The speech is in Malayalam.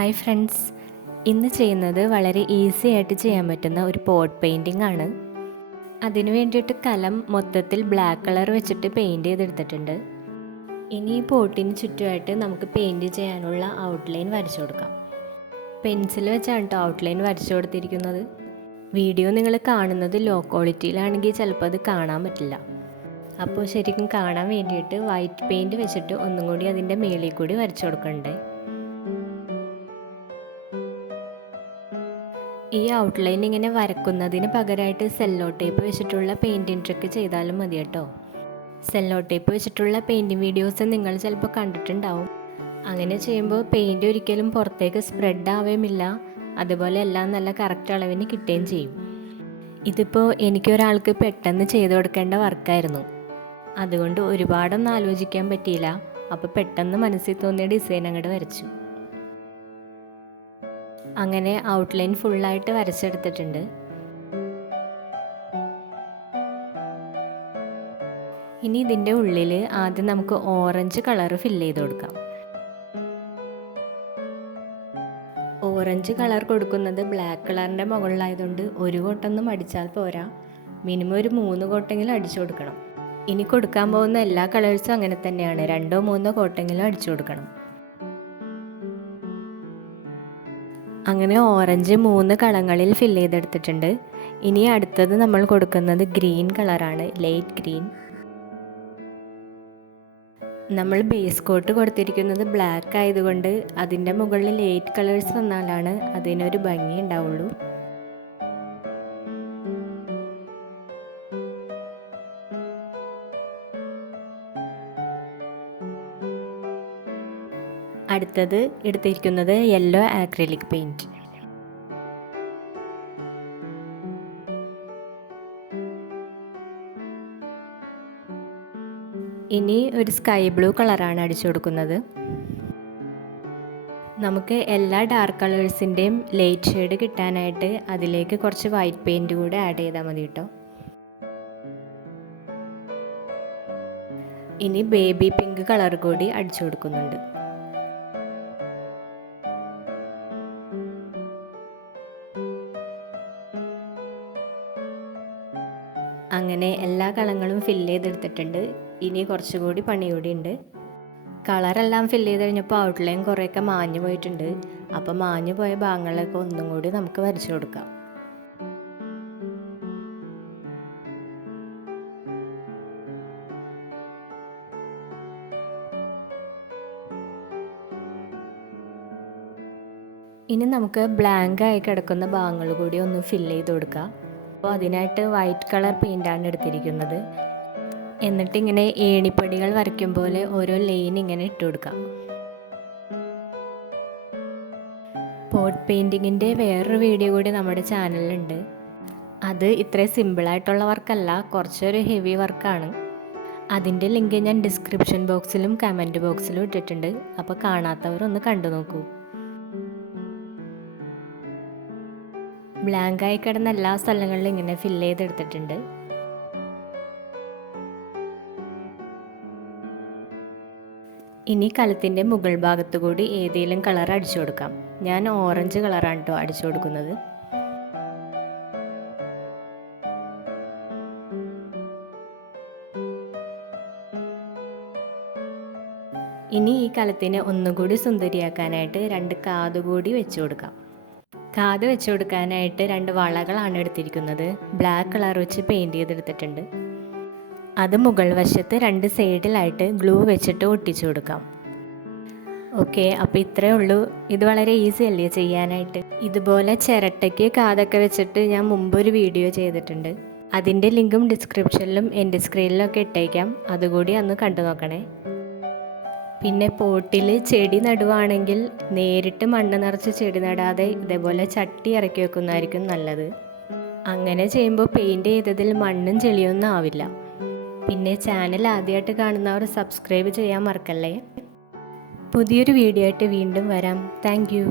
ഹായ് ഫ്രണ്ട്സ്, ഇന്ന് ചെയ്യുന്നത് വളരെ ഈസി ആയിട്ട് ചെയ്യാൻ പറ്റുന്ന ഒരു പോട്ട് പെയിൻറ്റിംഗ് ആണ്. അതിനു വേണ്ടിയിട്ട് കലം മൊത്തത്തിൽ ബ്ലാക്ക് കളർ വെച്ചിട്ട് പെയിൻറ്റ് ചെയ്തെടുത്തിട്ടുണ്ട്. ഇനി ഈ പോട്ടിന് ചുറ്റുമായിട്ട് നമുക്ക് പെയിൻറ്റ് ചെയ്യാനുള്ള ഔട്ട്ലൈൻ വരച്ചു കൊടുക്കാം. പെൻസിൽ വെച്ചാണ് കേട്ടോ ഔട്ട്ലൈൻ വരച്ചു കൊടുത്തിരിക്കുന്നത്. വീഡിയോ നിങ്ങൾ കാണുന്നത് ലോ ക്വാളിറ്റിയിലാണെങ്കിൽ ചിലപ്പോൾ അത് കാണാൻ പറ്റില്ല. അപ്പോൾ ശരിക്കും കാണാൻ വേണ്ടിയിട്ട് വൈറ്റ് പെയിൻറ്റ് വെച്ചിട്ട് ഒന്നും കൂടി അതിൻ്റെ മേളിൽ കൂടി വരച്ചു കൊടുക്കണ്ടേ. ഈ ഔട്ട്ലൈൻ ഇങ്ങനെ വരക്കുന്നതിന് പകരമായിട്ട് സെല്ലോ ടേപ്പ് വെച്ചിട്ടുള്ള പെയിൻറ്റിങ് ട്രിക്ക് ചെയ്താലും മതി കേട്ടോ. സെല്ലോ ടേപ്പ് വെച്ചിട്ടുള്ള പെയിൻറ്റിങ് വീഡിയോസ് നിങ്ങൾ ചിലപ്പോൾ കണ്ടിട്ടുണ്ടാവും. അങ്ങനെ ചെയ്യുമ്പോൾ പെയിൻറ്റ് ഒരിക്കലും പുറത്തേക്ക് സ്പ്രെഡ് ആവുകയുമില്ല, അതുപോലെ എല്ലാം നല്ല കറക്റ്റ് അളവിന് കിട്ടുകയും ചെയ്യും. ഇതിപ്പോൾ എനിക്കൊരാൾക്ക് പെട്ടെന്ന് ചെയ്തു കൊടുക്കേണ്ട വർക്കായിരുന്നു. അതുകൊണ്ട് ഒരുപാടൊന്നും ആലോചിക്കാൻ പറ്റിയില്ല. അപ്പോൾ പെട്ടെന്ന് മനസ്സിൽ തോന്നിയ ഡിസൈൻ അങ്ങോട്ട് വരച്ചു. അങ്ങനെ ഔട്ട്ലൈൻ ഫുള്ളായിട്ട് വരച്ചെടുത്തിട്ടുണ്ട്. ഇനി ഇതിൻ്റെ ഉള്ളിൽ ആദ്യം നമുക്ക് ഓറഞ്ച് കളർ ഫില്ല് ചെയ്ത് കൊടുക്കാം. ഓറഞ്ച് കളർ കൊടുക്കുന്നത് ബ്ലാക്ക് കളറിൻ്റെ മുകളിലായതുകൊണ്ട് ഒരു കോട്ടൊന്നും അടിച്ചാൽ പോരാ, മിനിമം ഒരു 3 കോട്ടെങ്കിലും അടിച്ചു കൊടുക്കണം. ഇനി കൊടുക്കാൻ പോകുന്ന എല്ലാ കളേഴ്സും അങ്ങനെ തന്നെയാണ്, 2-3 കോട്ടെങ്കിലും അടിച്ചു കൊടുക്കണം. അങ്ങനെ ഓറഞ്ച് 3 കളങ്ങളിൽ ഫില്ല് ചെയ്തെടുത്തിട്ടുണ്ട്. ഇനി അടുത്തത് നമ്മൾ കൊടുക്കുന്നത് ഗ്രീൻ കളറാണ്, ലൈറ്റ് ഗ്രീൻ. നമ്മൾ ബേസ് കോട്ട് കൊടുത്തിരിക്കുന്നത് ബ്ലാക്ക് ആയതുകൊണ്ട് അതിൻ്റെ മുകളിൽ ലൈറ്റ് കളേഴ്സ് വന്നാലാണ് അതിനൊരു ഭംഗി ഉണ്ടാവുള്ളൂ. അടുത്തത് എടുത്തിരിക്കുന്നത് യെല്ലോ ആക്രിലിക് പെയിൻറ്റ്. ഇനി ഒരു സ്കൈ ബ്ലൂ കളറാണ് അടിച്ചു കൊടുക്കുന്നത്. നമുക്ക് എല്ലാ ഡാർക്ക് കളേഴ്സിൻ്റെയും ലൈറ്റ് ഷെയ്ഡ് കിട്ടാനായിട്ട് അതിലേക്ക് കുറച്ച് വൈറ്റ് പെയിൻറ്റ് കൂടെ ആഡ് ചെയ്താൽ മതി കേട്ടോ. ഇനി ബേബി പിങ്ക് കളർ കൂടി അടിച്ചു കൊടുക്കുന്നുണ്ട്. അങ്ങനെ എല്ലാ കളങ്ങളും ഫില്ല് ചെയ്തെടുത്തിട്ടുണ്ട്. ഇനി കുറച്ചുകൂടി പണി കൂടി ഉണ്ട്. കളറെല്ലാം ഫില്ല് ചെയ്ത് കഴിഞ്ഞപ്പോൾ ഔട്ട്ലൈൻ കുറേയൊക്കെ മാഞ്ഞു പോയിട്ടുണ്ട്. അപ്പോൾ മാഞ്ഞു പോയ ഭാഗങ്ങളൊക്കെ ഒന്നും കൂടി നമുക്ക് വരച്ചു കൊടുക്കാം. ഇനി നമുക്ക് ബ്ലാങ്ക് ആയി കിടക്കുന്ന ഭാഗങ്ങൾ കൂടി ഒന്ന് ഫില്ല് ചെയ്ത് കൊടുക്കാം. അപ്പോൾ അതിനായിട്ട് വൈറ്റ് കളർ പെയിൻ്റാണ് എടുത്തിരിക്കുന്നത്. എന്നിട്ട് ഇങ്ങനെ ഏണിപ്പടികൾ വരയ്ക്കും പോലെ ഓരോ ലൈൻ ഇങ്ങനെ ഇട്ട് കൊടുക്കാം. പോട്ട് പെയിൻറ്റിങ്ങിൻ്റെ വേറൊരു വീഡിയോ കൂടി നമ്മുടെ ചാനലിലുണ്ട്. അത് ഇത്രയും സിമ്പിളായിട്ടുള്ള വർക്കല്ല, കുറച്ചൊരു ഹെവി വർക്കാണ്. അതിൻ്റെ ലിങ്ക് ഞാൻ ഡിസ്ക്രിപ്ഷൻ ബോക്സിലും കമൻറ്റ് ബോക്സിലും ഇട്ടിട്ടുണ്ട്. അപ്പോൾ കാണാത്തവർ ഒന്ന് കണ്ടു നോക്കൂ. ബ്ലാങ്കായി കിടന്ന എല്ലാ സ്ഥലങ്ങളിലും ഇങ്ങനെ ഫില്ല് ചെയ്തെടുത്തിട്ടുണ്ട്. ഇനി കലത്തിൻ്റെ മുകൾ ഭാഗത്തു കൂടി ഏതെങ്കിലും കളർ അടിച്ചു കൊടുക്കാം. ഞാൻ ഓറഞ്ച് കളറാണ് കേട്ടോ അടിച്ചു കൊടുക്കുന്നത്. ഇനി ഈ കലത്തിനെ ഒന്നുകൂടി സുന്ദരിയാക്കാനായിട്ട് 2 കാതുകൂടി വെച്ചു കൊടുക്കാം. കാത് വെച്ച് കൊടുക്കാനായിട്ട് 2 വളകളാണ് എടുത്തിരിക്കുന്നത്. ബ്ലാക്ക് കളർ വെച്ച് പെയിൻറ്റ് ചെയ്തെടുത്തിട്ടുണ്ട്. അത് മുകൾ വശത്ത് 2 സൈഡിലായിട്ട് ഗ്ലൂ വെച്ചിട്ട് ഒട്ടിച്ചു കൊടുക്കാം. ഓക്കെ, അപ്പോൾ ഇത്രയേ ഉള്ളൂ. ഇത് വളരെ ഈസി അല്ലേ ചെയ്യാനായിട്ട്. ഇതുപോലെ ചിരട്ടയ്ക്ക് കാതൊക്കെ വെച്ചിട്ട് ഞാൻ മുമ്പൊരു വീഡിയോ ചെയ്തിട്ടുണ്ട്. അതിൻ്റെ ലിങ്കും ഡിസ്ക്രിപ്ഷനിലും എൻ്റെ സ്ക്രീനിലൊക്കെ ഇട്ടേക്കാം, അതുകൂടി അന്ന് കണ്ടു നോക്കണേ. പിന്നെ പോട്ടിൽ ചെടി നടുവാണെങ്കിൽ നേരിട്ട് മണ്ണ് നിറച്ച് ചെടി നടാതെ ഇതേപോലെ ചട്ടി ഇറക്കി വെക്കുന്നതായിരിക്കും നല്ലത്. അങ്ങനെ ചെയ്യുമ്പോൾ പെയിൻറ്റ് ചെയ്തതിൽ മണ്ണും ചെളിയൊന്നും ആവില്ല. പിന്നെ ചാനൽ ആദ്യമായിട്ട് കാണുന്നവർ സബ്സ്ക്രൈബ് ചെയ്യാൻ മറക്കല്ലേ. പുതിയൊരു വീഡിയോ ആയിട്ട് വീണ്ടും വരാം. Thank you.